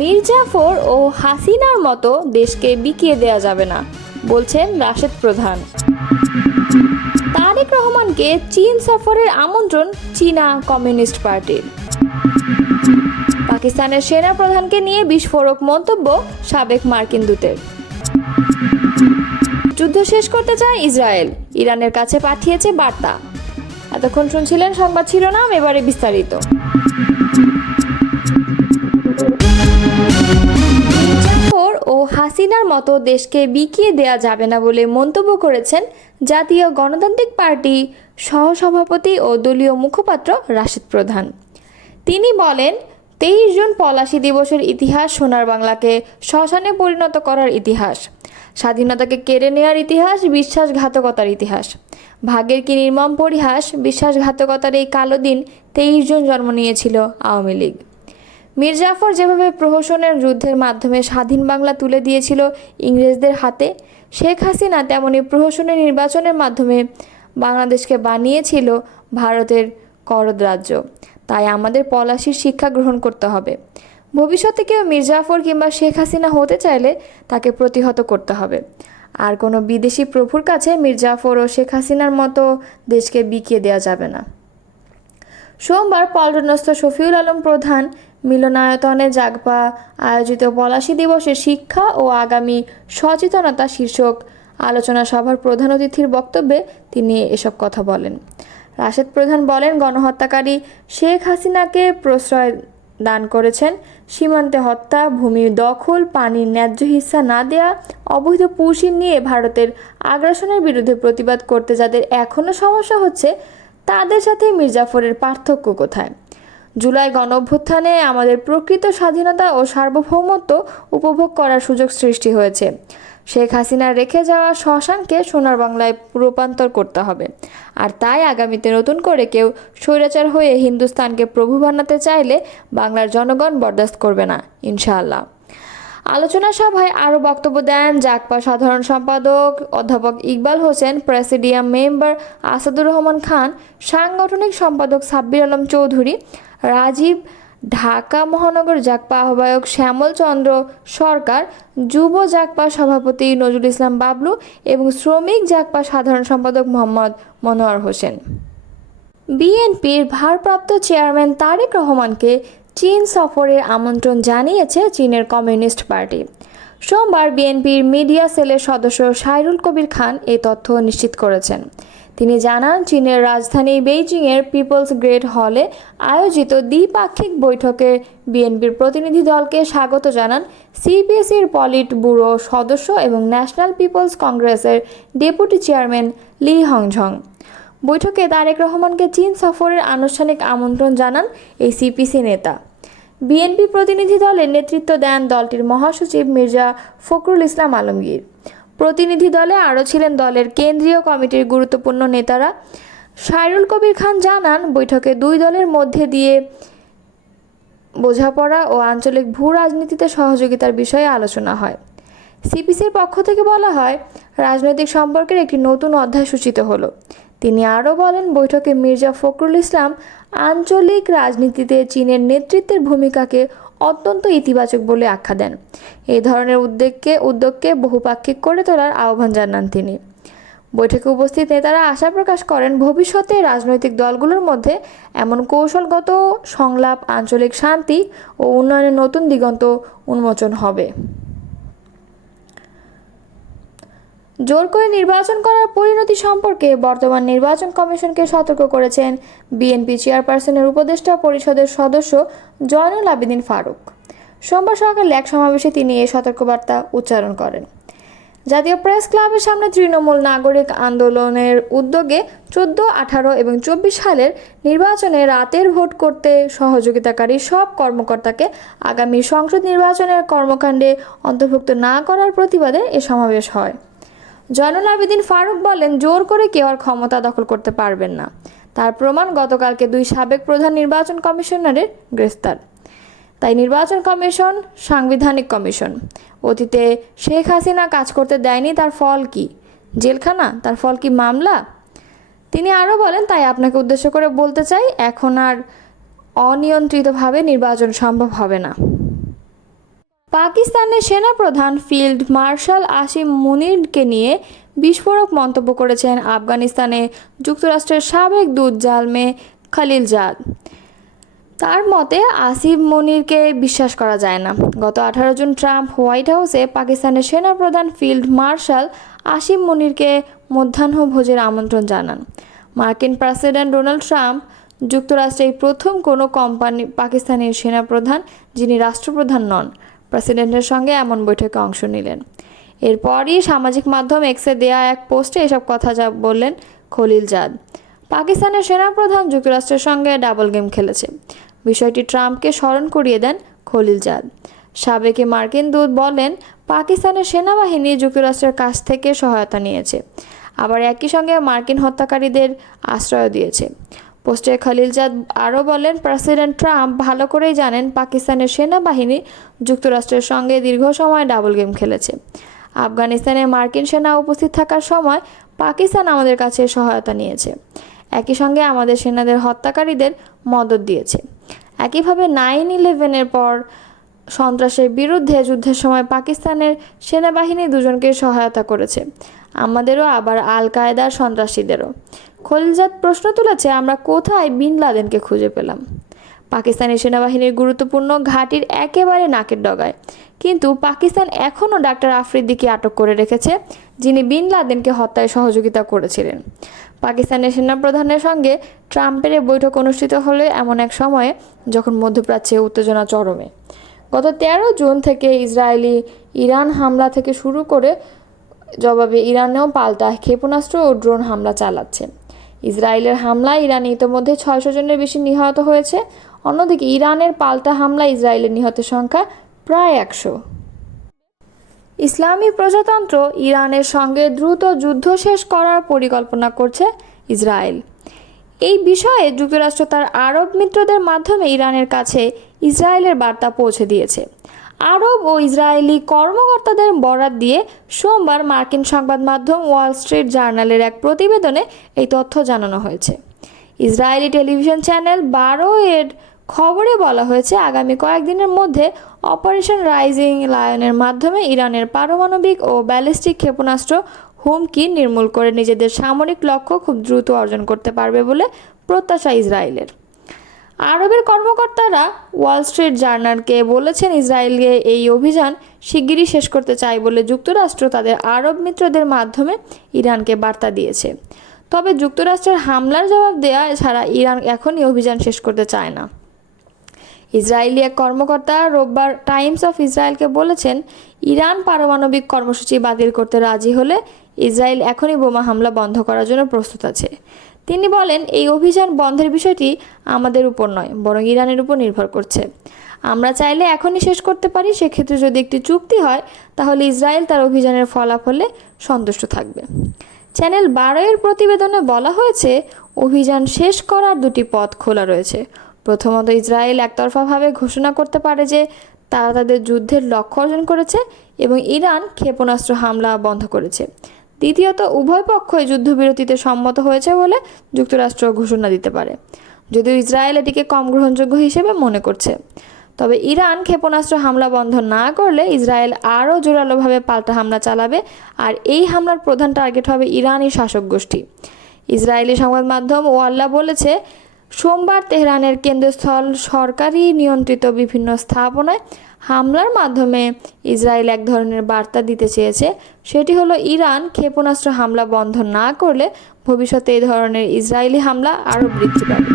মীর জাফর ও হাসিনার মতো দেশকে বিকিয়ে দেয়া যাবে না, বলছেন রাশেদ প্রধান। তারেক রহমানকে চীন সফরের আমন্ত্রণ চীনা কমিউনিস্ট পার্টির। পাকিস্তানের সেনা প্রধানকে নিয়ে বিস্ফোরক মন্তব্য সাবেক মার্কিন দূতের। যুদ্ধ শেষ করতে চায় ইসরায়েল, ইরানের কাছে পাঠিয়েছে বার্তা। এতক্ষণ শুনছিলেন সংবাদ শিরোনাম, এবারে বিস্তারিত। জাফর ও হাসিনার মতো দেশকে বিকিয়ে দেয়া যাবে না বলে মন্তব্য করেছেন জাতীয় গণতান্ত্রিক পার্টি সহসভাপতি ও দলীয় মুখপাত্র রাশেদ প্রধান। তিনি বলেন, 23 জুন পলাশী দিবসের ইতিহাস সোনার বাংলাকে শ্মশানে পরিণত করার ইতিহাস, স্বাধীনতাকে কেড়ে নেওয়ার ইতিহাস, বিশ্বাসঘাতকতার ইতিহাস। ভাগ্যের কি নির্মম পরিহাস, বিশ্বাসঘাতকতার এই কালো দিন 23 জুন জন্ম নিয়েছিল আওয়ামী লীগ। মীর জাফর যেভাবে প্রহসনের যুদ্ধের মাধ্যমে স্বাধীন বাংলা তুলে দিয়েছিল ইংরেজদের হাতে, শেখ হাসিনা তেমনি প্রহসনের নির্বাচনের মাধ্যমে বাংলাদেশকে বানিয়েছিল ভারতের করদ রাজ্য। তাই আমাদের পলাশীর শিক্ষা গ্রহণ করতে হবে। ভবিষ্যতে কেউ মীর জাফর কিংবা শেখ হাসিনা হতে চাইলে তাকে প্রতিহত করতে হবে। আর কোনো বিদেশি প্রভুর কাছে মীর জাফর ও শেখ হাসিনার মতো দেশকে বিকিয়ে দেওয়া যাবে না। সোমবার পল্টনস্থ শফিউল আলম প্রধান মিলনায়তনে জাগপা আয়োজিত পলাশী দিবসের শিক্ষা ও আগামী সচেতনতা শীর্ষক আলোচনা সভার প্রধান অতিথির বক্তব্যে তিনি এসব কথা বলেন। রাশেদ প্রধান বলেন, গণহত্যাকারী শেখ হাসিনাকে প্রশ্রয় দান করেছেন, সীমান্তে হত্যা, ভূমির দখল, পানির ন্যায্য হিস্সা না দেয়া, অবৈধ পুশিন নিয়ে ভারতের আগ্রাসনের বিরুদ্ধে প্রতিবাদ করতে যাদের এখনও সমস্যা হচ্ছে, তাদের সাথে মীর জাফরের পার্থক্য কোথায়? জুলাই গণঅভ্যুত্থানে আমাদের প্রকৃত স্বাধীনতা ও সার্বভৌমত্ব উপভোগ করার সুযোগ সৃষ্টি হয়েছে। শেখ হাসিনার রেখে যাওয়া শ্মশানকে সোনার বাংলায় রূপান্তর করতে হবে। আর তাই আগামীতে নতুন করে কেউ স্বৈরাচার হয়ে হিন্দুস্তানকে প্রভু বানাতে চাইলে বাংলার জনগণ বরদাস্ত করবে না, ইনশাআল্লাহ। আলোচনা সভায় আরও বক্তব্য দেন জাগপা সাধারণ সম্পাদক অধ্যাপক ইকবাল হোসেন, প্রেসিডিয়াম মেম্বার আসাদুর রহমান খান, সাংগঠনিক সম্পাদক সাব্বির আলম চৌধুরী, রাজীব, ঢাকা মহানগর জাগপা আহ্বায়ক শ্যামল চন্দ্র সরকার, যুব জাগপা সভাপতি নজরুল ইসলাম বাবলু এবং শ্রমিক জাগপা সাধারণ সম্পাদক মোহাম্মদ মনোয়ার হোসেন। বিএনপির ভারপ্রাপ্ত চেয়ারম্যান তারেক রহমানকে চীন সফরের আমন্ত্রণ জানিয়েছে চীনের কমিউনিস্ট পার্টি। সোমবার বিএনপির মিডিয়া সেলের সদস্য সাইরুল কবির খান এই তথ্য নিশ্চিত করেছেন। তিনি জানান, চীনের রাজধানী বেইজিংয়ের পিপলস গ্রেট হলে আয়োজিত দ্বিপাক্ষিক বৈঠকে বিএনপির প্রতিনিধি দলকে স্বাগত জানান সিপিএসির পলিট ব্যুরো সদস্য এবং ন্যাশনাল পিপলস কংগ্রেসের ডেপুটি চেয়ারম্যান লি হংঝং। বৈঠকে তারেক রহমানকে চীন সফরের আনুষ্ঠানিক আমন্ত্রণ জানান এই সিপিসি নেতা। বিএনপি প্রতিনিধি দলের নেতৃত্ব দেন দলটির মহাসচিব মির্জা ফখরুল ইসলাম আলমগীর। প্রতিনিধি দলে আরও ছিলেন দলের কেন্দ্রীয় কমিটির গুরুত্বপূর্ণ নেতারা। সাইরুল কবির খান জানান, বৈঠকে দুই দলের মধ্যে দিয়ে বোঝাপড়া ও আঞ্চলিক ভূ রাজনীতিতে সহযোগিতার বিষয়ে আলোচনা হয়। সিপিসির পক্ষ থেকে বলা হয়, রাজনৈতিক সম্পর্কের একটি নতুন অধ্যায় সূচিত হলো। তিনি আরও বলেন, বৈঠকে মির্জা ফখরুল ইসলাম আঞ্চলিক রাজনীতিতে চীনের নেতৃত্বের ভূমিকাকে অত্যন্ত ইতিবাচক বলে আখ্যা দেন। এই ধরনের উদ্যোগকে বহুপাক্ষিক করে তোলার আহ্বান জানান তিনি। বৈঠকে উপস্থিত নেতারা আশা প্রকাশ করেন, ভবিষ্যতে রাজনৈতিক দলগুলোর মধ্যে এমন কৌশলগত সংলাপ আঞ্চলিক শান্তি ও উন্নয়নের নতুন দিগন্ত উন্মোচন হবে। জোর করে নির্বাচন করার পরিণতি সম্পর্কে বর্তমান নির্বাচন কমিশনকে সতর্ক করেছেন বিএনপি চেয়ারপারসনের উপদেষ্টা পরিষদের সদস্য জয়নুল আবেদিন ফারুক। সোমবার সকালে এক সমাবেশে তিনি এই সতর্কবার্তা উচ্চারণ করেন। জাতীয় প্রেস ক্লাবের সামনে তৃণমূল নাগরিক আন্দোলনের উদ্যোগে 14, 18 এবং 24 সালের নির্বাচনে রাতের ভোট করতে সহযোগিতাকারী সব কর্মকর্তাকে আগামী সংসদ নির্বাচনের কর্মকাণ্ডে অন্তর্ভুক্ত না করার প্রতিবাদে এ সমাবেশ হয়। জয়নুল আবেদিন ফারুক বলেন, জোর করে কেউ আর ক্ষমতা দখল করতে পারবেন না। তার প্রমাণ গতকালকে 2 সাবেক প্রধান নির্বাচন কমিশনারের গ্রেফতার। তাই নির্বাচন কমিশন সাংবিধানিক কমিশন। অতীতে শেখ হাসিনা কাজ করতে দেয়নি, তার ফল কি? জেলখানা? তার ফল কি মামলা? তিনি আরও বলেন, তাই আপনাকে উদ্দেশ্য করে বলতে চাই, এখন আর অনিয়ন্ত্রিতভাবে নির্বাচন সম্ভব হবে না। পাকিস্তানের সেনাপ্রধান ফিল্ড মার্শাল আসিম মুনিরকে নিয়ে বিস্ফোরক মন্তব্য করেছেন আফগানিস্তানে যুক্তরাষ্ট্রের সাবেক দূত জালমে খলিলজাদ। তার মতে আসিম মুনিরকে বিশ্বাস করা যায় না। গত 18 জুন ট্রাম্প হোয়াইট হাউসে পাকিস্তানের সেনাপ্রধান ফিল্ড মার্শাল আসিম মুনিরকে মধ্যাহ্নভোজের আমন্ত্রণ জানান। মার্কিন প্রেসিডেন্ট ডোনাল্ড ট্রাম্প যুক্তরাষ্ট্রের প্রথম কোনো পাকিস্তানের সেনাপ্রধান যিনি রাষ্ট্রপ্রধান নন, প্রেসিডেন্টের সঙ্গে এমন বৈঠকে অংশ নিলেন। এরপরই সামাজিক মাধ্যম এক্সে দেয়া এক পোস্টে এসব কথা বললেন খলিলজাদ। পাকিস্তানের সেনাপ্রধান যুক্তরাষ্ট্রের সঙ্গে ডাবল গেম খেলেছে, বিষয়টি ট্রাম্পকে স্মরণ করিয়ে দেন খলিলজাদ। সাবেক মার্কিন দূত বলেন, পাকিস্তানের সেনাবাহিনী যুক্তরাষ্ট্রের কাছ থেকে সহায়তা নিয়েছে, আবার একই সঙ্গে মার্কিন হত্যাকারীদের আশ্রয় দিয়েছে। পোস্টে খলিলজাদ আরও বলেন, প্রেসিডেন্ট ট্রাম্প ভালো করেই জানেন পাকিস্তানের সেনাবাহিনী যুক্তরাষ্ট্রের সঙ্গে দীর্ঘ সময় ডাবল গেম খেলেছে। আফগানিস্তানে মার্কিন সেনা উপস্থিত থাকার সময় পাকিস্তান আমাদের কাছে সহায়তা নিয়েছে, একই সঙ্গে আমাদের সেনাদের হত্যাকারীদের মদদ দিয়েছে। একইভাবে 9/11-এর পর সন্ত্রাসের বিরুদ্ধে যুদ্ধের সময় পাকিস্তানের সেনাবাহিনী দুজনকে সহায়তা করেছে, আমাদেরও আবার আল কায়দার সন্ত্রাসীদেরও। খলিলজাদ প্রশ্ন তুলেছে, আমরা কোথায় বিন লাদেনকে খুঁজে পেলাম? পাকিস্তানি সেনাবাহিনীর গুরুত্বপূর্ণ ঘাঁটির একেবারে নাকের ডগায়, কিন্তু পাকিস্তান এখনও ডাক্তার আফ্রিদিকে আটক করে রেখেছে, যিনি বিন লাদেনকে হত্যায় সহযোগিতা করেছিলেন। পাকিস্তানের সেনাপ্রধানের সঙ্গে ট্রাম্পের বৈঠক অনুষ্ঠিত হলে এমন এক সময়ে যখন মধ্যপ্রাচ্যে উত্তেজনা চরমে। গত 13 জুন থেকে ইসরায়েলি ইরান হামলা থেকে শুরু করে জবাবে ইরানেও পাল্টা ক্ষেপণাস্ত্র ও ড্রোন হামলা চালাচ্ছে। ইসরায়েলের হামলায় ইরানে ইতোমধ্যে 600 জনের বেশি নিহত হয়েছে। অন্যদিকে ইরানের পাল্টা হামলায় ইসরায়েলের নিহতের সংখ্যা প্রায় 100। ইসলামী প্রজাতন্ত্র ইরানের সঙ্গে দ্রুত যুদ্ধ শেষ করার পরিকল্পনা করছে ইসরায়েল। এই বিষয়ে যুক্তরাষ্ট্র তার আরব মিত্রদের মাধ্যমে ইরানের কাছে ইসরায়েলের বার্তা পৌঁছে দিয়েছে। আরব ও ইসরায়েলি কর্মকর্তাদের বরাত দিয়ে সোমবার মার্কিন সংবাদ মাধ্যম ওয়াল স্ট্রিট জার্নালের এক প্রতিবেদনে এই তথ্য জানানো হয়েছে। ইসরায়েলি টেলিভিশন চ্যানেল 12-এর খবরে বলা হয়েছে, আগামী কয়েকদিনের মধ্যে অপারেশন রাইজিং লায়নের মাধ্যমে ইরানের পারমাণবিক ও ব্যালিস্টিক ক্ষেপণাস্ত্র হুমকি নির্মূল করে নিজেদের সামরিক লক্ষ্য খুব দ্রুত অর্জন করতে পারবে বলে প্রত্যাশা ইসরায়েলের। আরবের কর্মকর্তারা ওয়াল স্ট্রিট জার্নালকে বলেছেন, ইসরায়েলকে এই অভিযান শিগগিরই শেষ করতে চায় বলে যুক্তরাষ্ট্র তাদের আরব মিত্রদের মাধ্যমে ইরানকে বার্তা দিয়েছে। তবে যুক্তরাষ্ট্রের হামলার জবাব দেওয়া ছাড়া ইরান এখনই অভিযান শেষ করতে চায় না। ইসরায়েলি এক কর্মকর্তা রোববার টাইমস অফ ইসরায়েলকে বলেছেন, ইরান পারমাণবিক কর্মসূচি বাতিল করতে রাজি হলে ইসরায়েল এখনই বোমা হামলা বন্ধ করার জন্য প্রস্তুত আছে। তিনি বলেন, এই অভিযান বন্ধের বিষয়টি আমাদের উপর নয়, বরং ইরানের উপর নির্ভর করছে। আমরা চাইলে এখনই শেষ করতে পারি, সেক্ষেত্রে যদি একটি চুক্তি হয় তাহলে ইসরায়েল তার অভিযানের ফলাফলে সন্তুষ্ট থাকবে। চ্যানেল 12-এর প্রতিবেদনে বলা হয়েছে, অভিযান শেষ করার দুটি পথ খোলা রয়েছে। প্রথমত, ইসরায়েল একতরফাভাবে ঘোষণা করতে পারে যে তারা তাদের যুদ্ধের লক্ষ্য অর্জন করেছে এবং ইরান ক্ষেপণাস্ত্র হামলা বন্ধ করেছে। দ্বিতীয়ত, উভয় পক্ষই যুদ্ধবিরতিতে সম্মত হয়েছে বলে যুক্তরাষ্ট্র ঘোষণা দিতে পারে, যদিও ইসরায়েল এটিকে কম গ্রহণযোগ্য হিসেবে মনে করছে। তবে ইরান ক্ষেপণাস্ত্র হামলা বন্ধ না করলে ইসরায়েল আরও জোরালোভাবে পাল্টা হামলা চালাবে, আর এই হামলার প্রধান টার্গেট হবে ইরানি শাসক গোষ্ঠী। ইসরায়েলি সংবাদ মাধ্যম ওয়াল্লা বলেছে, সোমবার তেহরানের কেন্দ্রস্থল সরকারি নিয়ন্ত্রিত বিভিন্ন স্থাপনায় হামলার মাধ্যমে ইসরায়েল এক ধরনের বার্তা দিতে চেয়েছে, সেটি হলো ইরান ক্ষেপণাস্ত্র হামলা বন্ধ না করলে ভবিষ্যতে এই ধরনের ইসরায়েলি হামলা আরও বৃদ্ধি পাবে।